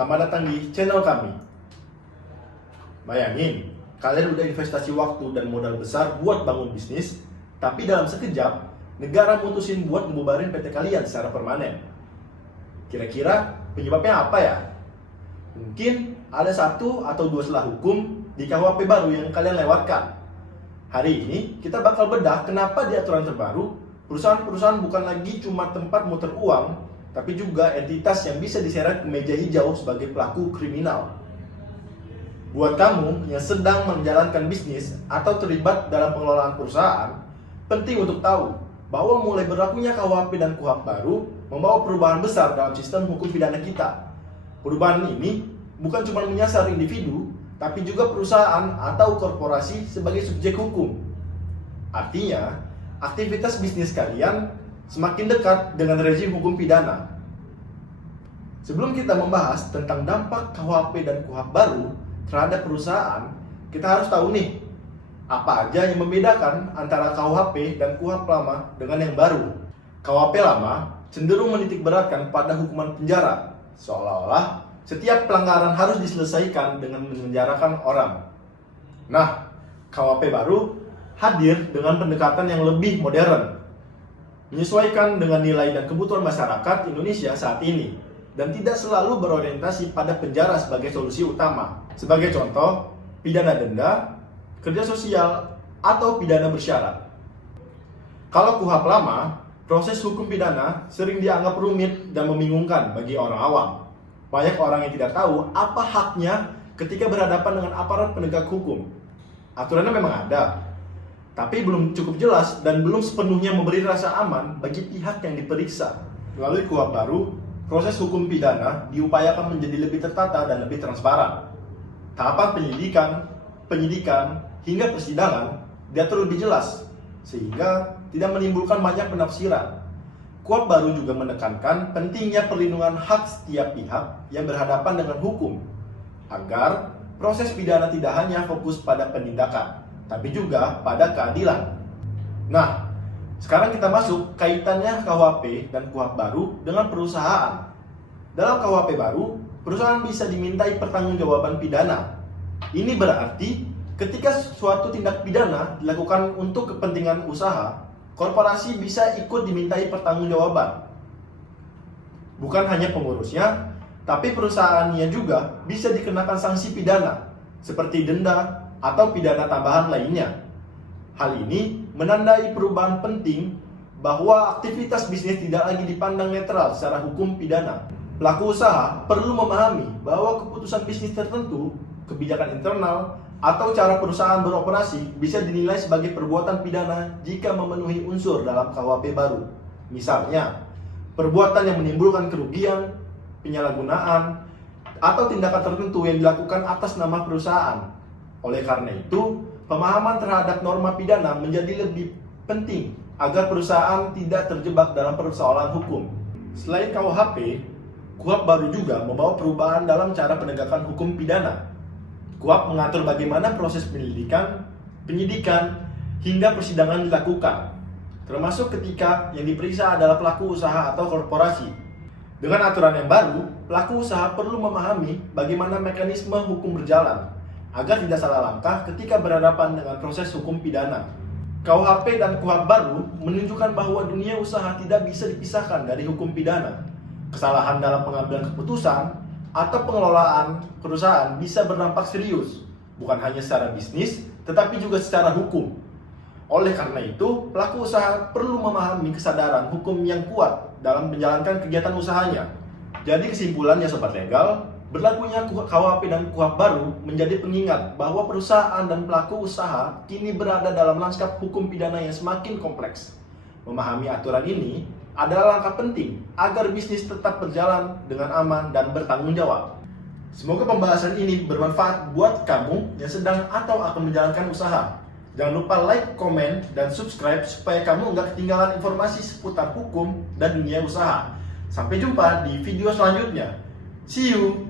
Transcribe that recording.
selamat datang di channel kami. Bayangin, kalian udah investasi waktu dan modal besar buat bangun bisnis, tapi dalam sekejap, negara mutusin buat ngebubarin PT kalian secara permanen. Kira-kira penyebabnya apa ya? Mungkin ada satu atau dua celah hukum di KUHP baru yang kalian lewatkan. Hari ini kita bakal bedah kenapa di aturan terbaru, perusahaan-perusahaan bukan lagi cuma tempat muter uang, tapi juga entitas yang bisa diseret ke meja hijau sebagai pelaku kriminal. Buat kamu yang sedang menjalankan bisnis atau terlibat dalam pengelolaan perusahaan, penting untuk tahu bahwa mulai berlakunya KUHP dan KUHP baru membawa perubahan besar dalam sistem hukum pidana kita. Perubahan ini bukan cuma menyasar individu, tapi juga perusahaan atau korporasi sebagai subjek hukum. Artinya, aktivitas bisnis kalian semakin dekat dengan rezim hukum pidana. Sebelum kita membahas tentang dampak KUHP dan KUHP baru terhadap perusahaan, kita harus tahu nih, apa aja yang membedakan antara KUHP dan KUHP lama dengan yang baru. KUHP lama cenderung menitik beratkan pada hukuman penjara, seolah-olah setiap pelanggaran harus diselesaikan dengan memenjarakan orang. Nah, KUHP baru hadir dengan pendekatan yang lebih modern, menyesuaikan dengan nilai dan kebutuhan masyarakat Indonesia saat ini, dan tidak selalu berorientasi pada penjara sebagai solusi utama. Sebagai contoh, pidana denda, kerja sosial, atau pidana bersyarat. Kalau KUHP lama, proses hukum pidana sering dianggap rumit dan membingungkan bagi orang awam. Banyak orang yang tidak tahu apa haknya ketika berhadapan dengan aparat penegak hukum. Aturannya memang ada, tapi belum cukup jelas dan belum sepenuhnya memberi rasa aman bagi pihak yang diperiksa. Melalui KUHP baru, proses hukum pidana diupayakan menjadi lebih tertata dan lebih transparan. Tahapan penyidikan, hingga persidangan diatur lebih jelas, sehingga tidak menimbulkan banyak penafsiran. KUHP baru juga menekankan pentingnya perlindungan hak setiap pihak yang berhadapan dengan hukum, agar proses pidana tidak hanya fokus pada penindakan, tapi juga pada keadilan. Nah, sekarang kita masuk kaitannya KUHP dan KUHP baru dengan perusahaan. Dalam KUHP baru, perusahaan bisa dimintai pertanggungjawaban pidana. Ini berarti ketika suatu tindak pidana dilakukan untuk kepentingan usaha, korporasi bisa ikut dimintai pertanggungjawaban. Bukan hanya pengurusnya, tapi perusahaannya juga bisa dikenakan sanksi pidana, seperti denda atau pidana tambahan lainnya. Hal ini menandai perubahan penting bahwa aktivitas bisnis tidak lagi dipandang netral secara hukum pidana. Pelaku usaha perlu memahami bahwa keputusan bisnis tertentu, kebijakan internal, atau cara perusahaan beroperasi bisa dinilai sebagai perbuatan pidana jika memenuhi unsur dalam KUHP baru. Misalnya, perbuatan yang menimbulkan kerugian, penyalahgunaan, atau tindakan tertentu yang dilakukan atas nama perusahaan. Oleh karena itu, pemahaman terhadap norma pidana menjadi lebih penting agar perusahaan tidak terjebak dalam persoalan hukum. Selain KUHP, KUHP baru juga membawa perubahan dalam cara penegakan hukum pidana. KUHP mengatur bagaimana proses penyelidikan, penyidikan, hingga persidangan dilakukan, termasuk ketika yang diperiksa adalah pelaku usaha atau korporasi. Dengan aturan yang baru, pelaku usaha perlu memahami bagaimana mekanisme hukum berjalan, agar tidak salah langkah ketika berhadapan dengan proses hukum pidana. KUHP dan KUHP baru menunjukkan bahwa dunia usaha tidak bisa dipisahkan dari hukum pidana. Kesalahan dalam pengambilan keputusan atau pengelolaan perusahaan bisa berdampak serius, bukan hanya secara bisnis, tetapi juga secara hukum. Oleh karena itu, pelaku usaha perlu memahami kesadaran hukum yang kuat dalam menjalankan kegiatan usahanya. Jadi kesimpulannya Sobat Legal, berlakunya KUHP dan KUHP baru menjadi pengingat bahwa perusahaan dan pelaku usaha kini berada dalam lanskap hukum pidana yang semakin kompleks. Memahami aturan ini adalah langkah penting agar bisnis tetap berjalan dengan aman dan bertanggung jawab. Semoga pembahasan ini bermanfaat buat kamu yang sedang atau akan menjalankan usaha. Jangan lupa like, komen, dan subscribe supaya kamu nggak ketinggalan informasi seputar hukum dan dunia usaha. Sampai jumpa di video selanjutnya. See you!